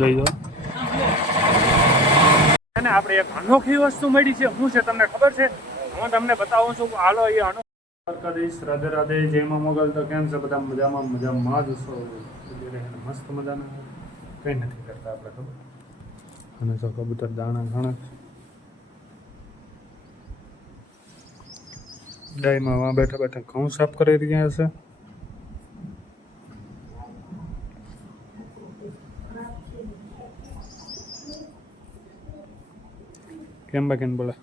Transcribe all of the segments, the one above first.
લઈ જાઓ અને આપણે એક અનોખી વસ્તુ મળી છે. શું છે તમને ખબર છે? હું તમને બતાવું છું. હાલો એ અનોખી. રાધે રાધે, જય મા મોગલ. તો કેમ છે બધા? મજામાં જ છો? મસ્ત મજાના કંઈ નથી કરતા આપણે તો. અને તો કબૂતર દાણા ઘણા ડાયમાં બેઠા બેઠા ઘઉં સાફ કરી રહ્યા છે. કેમ કેમ બોલે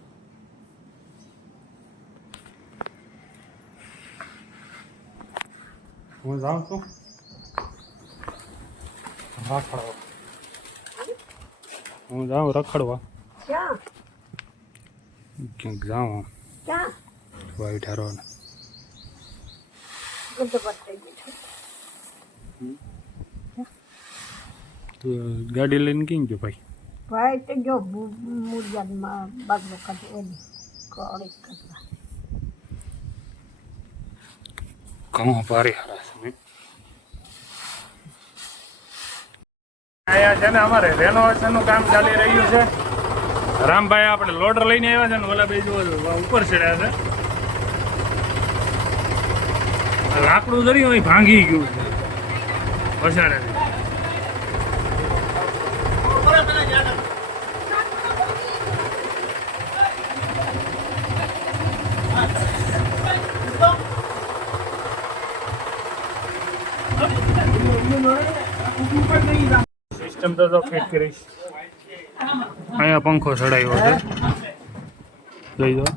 હું જાઉં છું રખડવા. હું જાઉં રખડવા. ક્યાંક જાઉં વાઈ ઠારવાને. તું ગાડી લઈને કેમ ગયો ભાઈ? ભાઈ તો જો મૂળિયામાં બાજુ કાઢી ઓલી કોળી કરવા ઘઉં ભારી હારા છે. અહીંયા છે ને અમારે રેનોવેશનનું કામ ચાલી રહ્યું છે. રામભાઈ આપણે લોડર લઈને આવ્યા છે ને ઓલા બે ઉપર ચડ્યા છે. લાકડું જર્યું અહીં ભાંગી ગયું છે વસાડે. સિસ્ટમ તો ફિટ કરીશ. અહીંયા પંખો ચડાવ્યો છે. લઈ જાઓ.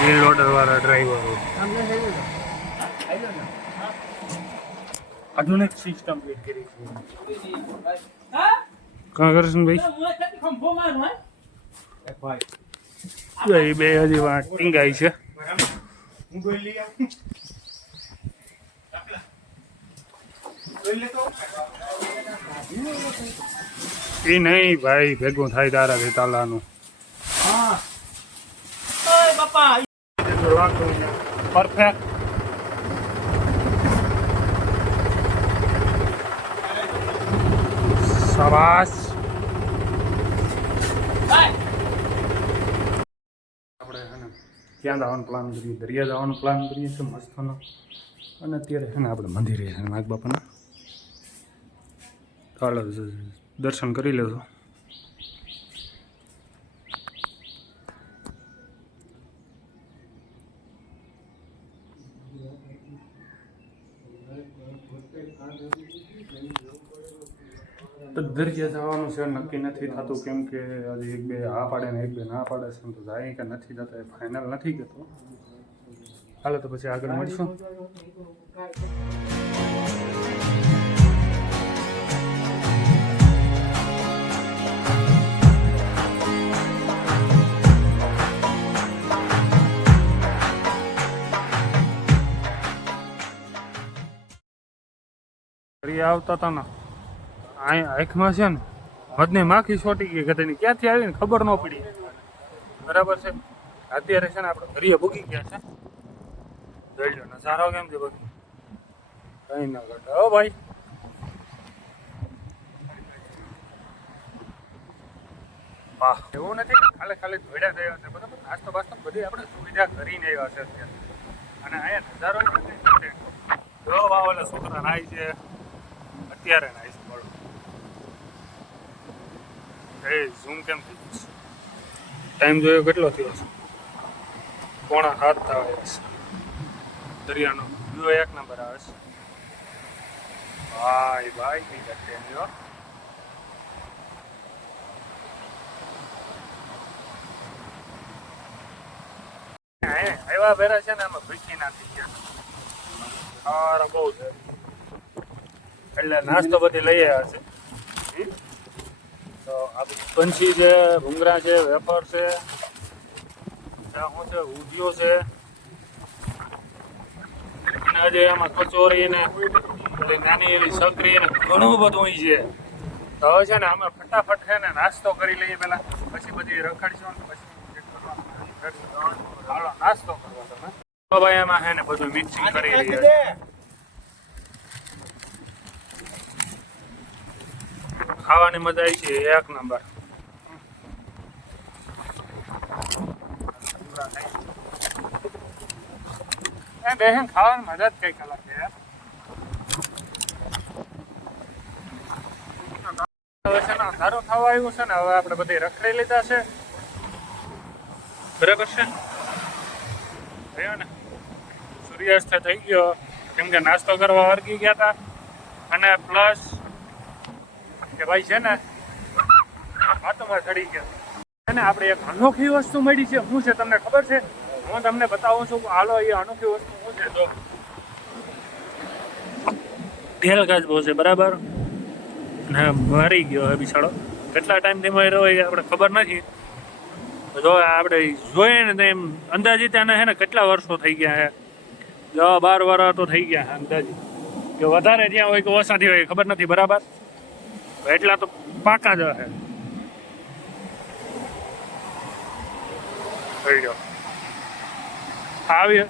વ્હીલ લોડર વાળા ડ્રાઈવરો આધુનિક સિસ્ટમ ફિટ કરી છે. કાં કરશે ને ભાઈ? બે હજી વાત ટીંગાઈ છે. એ નહીં ભાઈ, ભેગું થાય તારાથી તાલાનું. પરફેક્ટ. શાબાશ. આપણે ત્યાં જવાનું પ્લાન કરીએ, દરિયા જવાનું પ્લાન કરીએ છીએ મસ્તનો. અને અત્યારે છે ને આપણે મંદિરે છે નાગ બાપાના. ચાલો દર્શન કરી લેજો. તો દરિયા જવાનું છે નક્કી નથી થતું, કેમ કે હજી એક બે હા પાડે ને એક બે ના પાડે છે. તો જાય કે નથી જતા એ ફાઇનલ નથી કહેતો. હાલો તો પછી આગળ મળીશું. આવતા હતા ને આંખમાં છે ને મધને માખી છોટી ગઈ ગધેની. ક્યાંથી આવી ને ખબર ન પડી. બરાબર છે. અત્યારે છે ને આપણે દરિયા ભૂગી ગયા છે. દરિયો નજારો કેમ છે બધી કઈ ના ઘટે. હો ભાઈ, વાહ. એવું નથી કે ખાલી ખાલી ધોડ્યા થયા છે. બરાબર, નાસ્તો બાસ્તો બધી આપણે સુવિધા કરીને આવ્યા છે અત્યારે. અને અહીંયા નજારો જો વાવ એટલે છોકરા નાય છે અત્યારે નાય છે. મળો એ ઝૂમ કેમ થઈ ગયું? ટાઈમ જોયો કેટલો થયો છે? 6:45 થવા છે. દરિયાનો વ્યૂ એક નંબર આવે છે. ભાઈ ભાઈ કઈ ઘટે જો. આવ્યા ભેરા છે ને આમાં ભીખી નાખી ગયા બહુ છે. એટલે નાસ્તો બધી લઈ આવ્યા છે. તો આ પંછી છે, ભૂંગરા છે, વેફર છે, શું છે, ઊંધિયો છે, અને હજી એમાં કચોરી ને નાની એવી સકરી ને ઘણું બધું છે. તો હવે છે ને અમે ફટાફટ છે ને નાસ્તો કરી લઈએ પેલા, પછી બધી રખડશું. પછી નાસ્તો કરવા તમે તો ભાઈ એમાં છે ને બધું મિક્સિંગ કરી લઈએ. ખાવાની મજા આવી છે એક નંબર. બેન ખાવાની મજા જ કઈ કલાક છે યાર. હવે છે ને સારું થવા આવ્યું છે ને, હવે આપણે બધી રખડી લીધા છે બરાબર છે થયો ને. સૂર્યાસ્ત થઈ ગયો કેમ કે નાસ્તો કરવા વર્ગી ગયા હતા, અને પ્લસ કે ભાઈ છે ને વાતોમાં ચડી ગયા અને આપણે એક અનોખી વસ્તુ મળી છે. શું છે તમને ખબર છે? હું તમને બતાવું છું. હાલો એ અનોખી વસ્તુ શું છે. જો તેલ ગાજબો છે બરાબર, ને મરી ગયો હે બિચારો. કેટલા ટાઈમથી મર્યો એ આપણે ખબર નથી. જો આપણે જોઈએ ને તો એમ અંદાજિત એને છે ને કેટલા વર્ષો થઈ ગયા છે. 10-12 વર્ષ તો થઈ ગયા છે અંદાજિત, કે વધારે ત્યાં હોય કે ઓછાથી હોય ખબર નથી બરાબર. એટલા તો પાકા જ હશે. થઈ ગયો આવી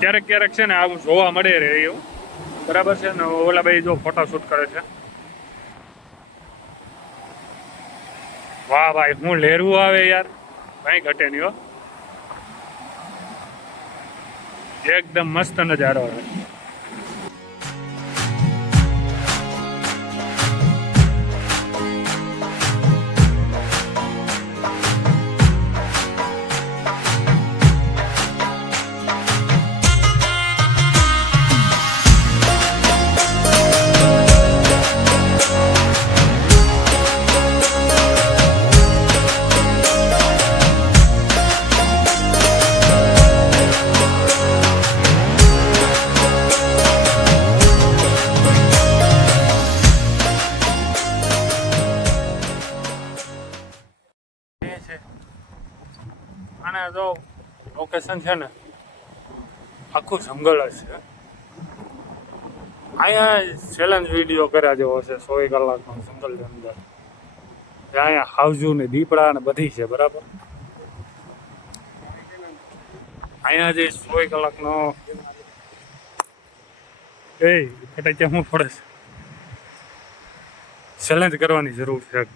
ક્યારેક ક્યારેક છે ને આવું જોવા મળે રે એવું બરાબર છે ને. ઓલા ભાઈ જો ફોટો શૂટ કરે છે. વાહ ભાઈ હું લેરવું આવે યાર, કઈ ઘટે નહીં હો. એકદમ મસ્ત નજારો છે. અને જો લોકેશન છે ને આખું જંગલ જ છે. અહીંયા ચેલેન્જ વિડીયો કર્યા જેવો છે 100 કલાકનો જંગલની અંદર. અહીંયા હાવજુ ને દીપડા ને બધી છે બરાબર. અહીંયા જે 100 કલાકનો એ ફટાઈ ક્યાં હું પડે છે. ચેલેન્જ કરવાની જરૂર છે.